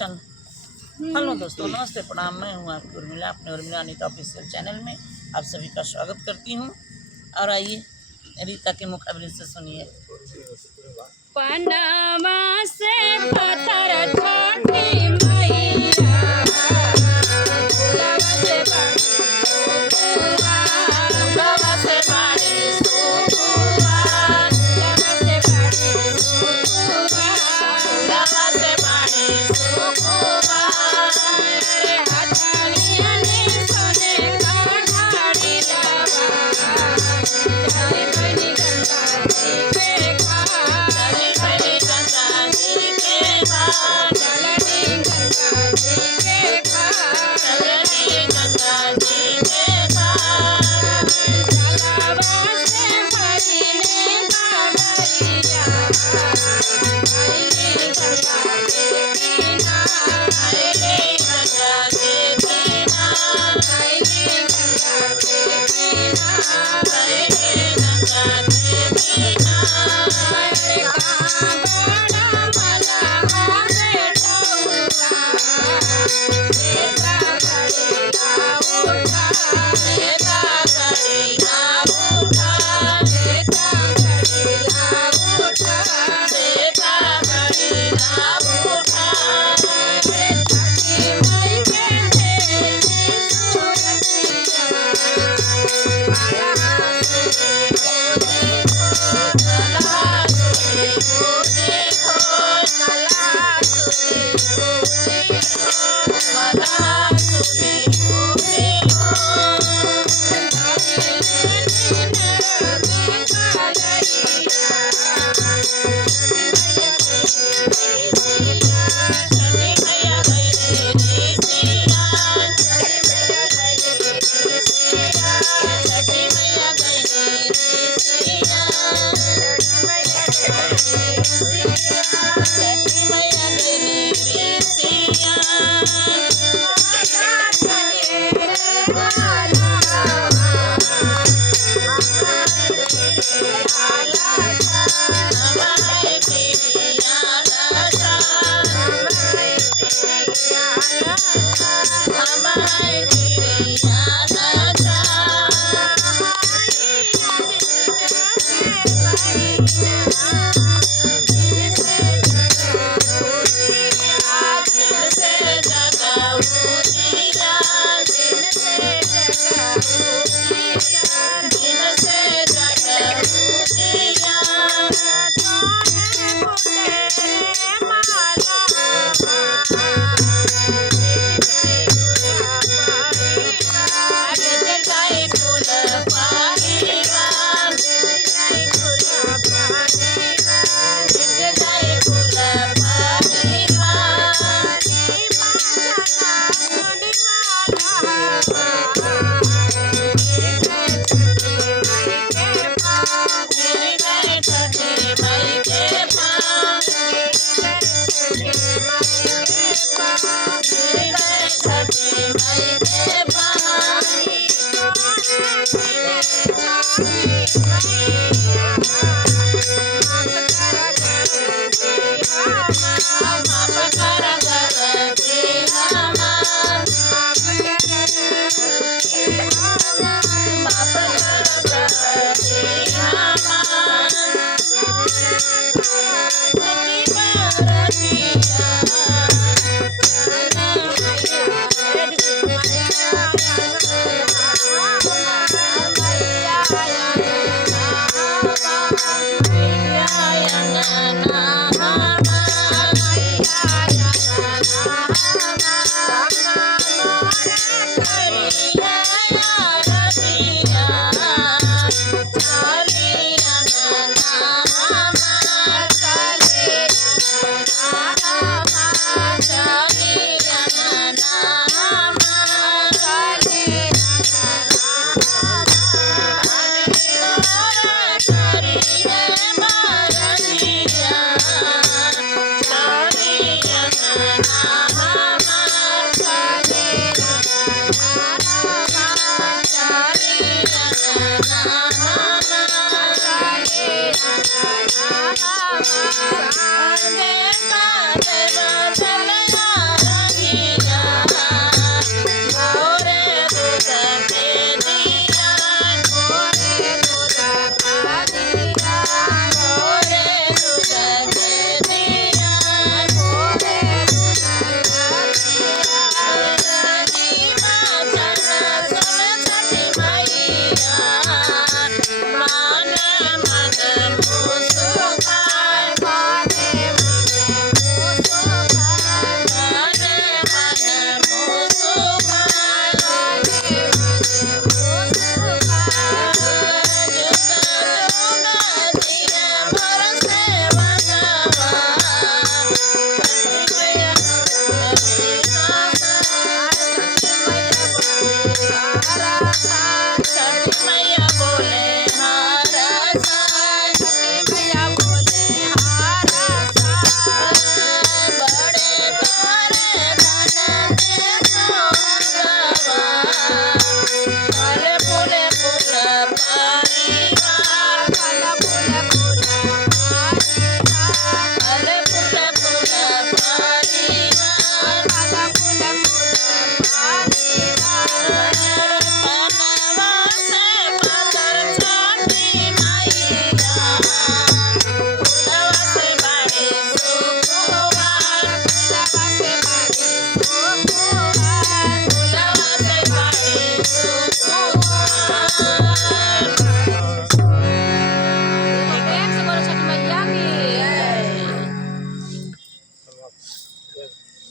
चल। हेलो दोस्तों, नमस्ते, प्रणाम। मैं हूँ आपकी उर्मिला, अपने उर्मिला अनीता ऑफिशियल चैनल में आप सभी का स्वागत करती हूँ। और आइए रीता के मुकाबले से सुनिए। पनामा से पत्थर छोटी मैया, गुलाब से बाड़ी सुकुआ, गुलाब से बाड़ी सुकुआ, गुलाब से बाड़ी सुकुआ, हथालिया ने सोने का ढाड़ी लावा, जय बनी गंगा जी के घाट, जय बनी गंगा जी के घाट, चलनी गंगा जी के घाट, चलनी गंगा जी के घाट, जलावा से भरिले बाबरिया, आइले गंगा के किनार, आइले गंगा के किनार, आइले गंगा के किनार, आइले गंगा के किनार, कहाँ बड़ा मलहा बेटौआ, देता घड़ीला उठा, देता घड़ीला उठा, देता घड़ीला उठा, देता घड़ीला उठा, छठी मई के देखे सूरतिया, आला सुने को देखो, नला सुने को देखो, नला सुने को देखो, नला सुने को देखो, छठी मैया गई रे सिया, छठी मैया गई रे सिया, छठी मैया गई रे सिया, छठी मैया गई रे सिया, छठी मैया गई रे सिया, माता चले वाला, हमारे तेरे आला जा, हमारे तेरे आला जा, हमारे तेरे आला जा, हमारे तेरे आला जा, दिल से जगाओ दिया, दिल से जगाओ दिया, दिल से जगाओ दिया, दिल जाए फूल पानीवा, दिल जाए फूल पानीवा, दिल जाए फूल पानीवा, छठी मई के पास,